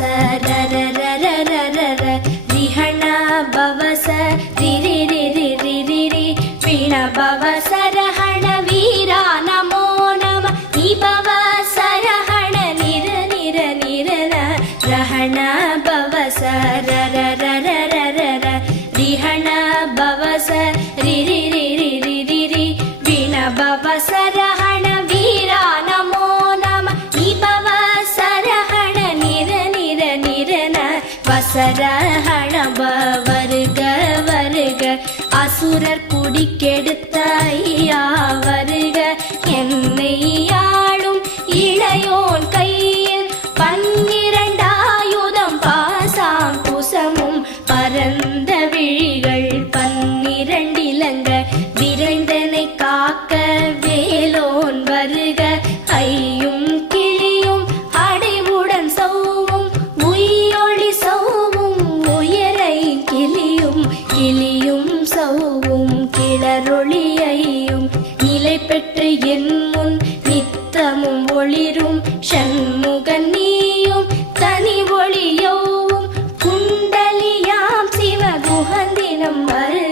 ர ர ர ர ர ர ர ரிஹண பவச ரி ரி ரி ரி ரி ரி ரி வீண பவச ரஹண வீரா நமோ நம நிபவ சரஹண நிர நிர நிரன ரஹண பவச ர ர ர ர ர ர ர ரிஹண பவச ரி ரி ரி ரி ரி ரி ரி வீண பவச ரஹண வீரா நமோ நம நிபவ சரஹண நிர நிர நிரன வசரஹண வருக வருக அசுரர் குடிக்கெடுத்த ஐயா வருக என்னை ஆளும் இளையோன் கையில் 12 ஆயுதம் பாசாம் குசமும் பரந்த விழிகள் 12 இலங்க விரைந்தனை காக்க வேலோன் வருக ஐயும் கிளியும் அடைவுடன் சௌவும் உயிரொளி சௌவும் உயரை கிளியும் கிளியும் சௌவும் கிளரொளியையும் நிலை பெற்று என் முன் நித்தமும் ஒளிரும் ஷண்முகன் நீயும் தனி ஒளியோவும் குண்டலியாம் சிவ குஹந்தினம் வரு